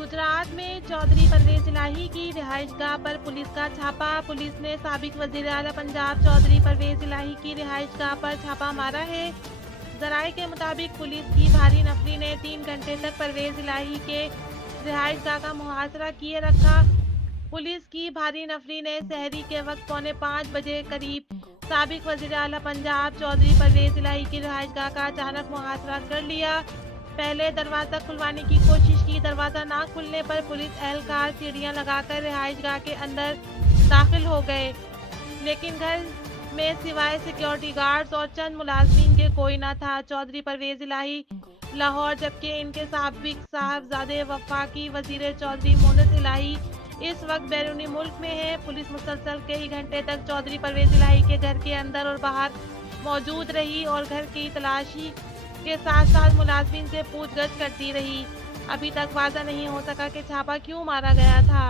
गुजरात में चौधरी परवेज इलाही की रिहाइशगाह पर पुलिस का छापा। पुलिस ने साबिक वजीर आला पंजाब चौधरी परवेज इलाही की रिहाइशगाह पर छापा मारा है। जराये के मुताबिक पुलिस की भारी नफरी ने 3 घंटे तक परवेज इलाही के रिहाइशगाह का मुहासरा किए रखा। पुलिस की भारी नफरी ने सहरी के वक्त 4:45 बजे करीब साबिक वजीर आला पंजाब चौधरी परवेज इलाही की रिहाइशगाह का अचानक मुहासरा कर लिया। पहले दरवाज़ा खुलवाने की कोशिश की। दरवाज़ा ना खुलने पर पुलिस एहलकार सीढ़ियां लगाकर रिहाइशगाह के अंदर दाखिल हो गए, लेकिन घर में सिवाय सिक्योरिटी गार्ड्स और चंद मुलाजमीन के कोई न था। चौधरी परवेज इलाही लाहौर, जबकि इनके साबिक साहबजादे वफाकी वजीर चौधरी मोनस इलाही इस वक्त बैरूनी मुल्क में है। पुलिस मुसलसल कई घंटे तक चौधरी परवेज इलाही के घर के अंदर और बाहर मौजूद रही और घर की तलाशी के साथ साथ मुलाजमीन से पूछगछ करती रही। अभी तक वाज़ा नहीं हो सका कि छापा क्यों मारा गया था।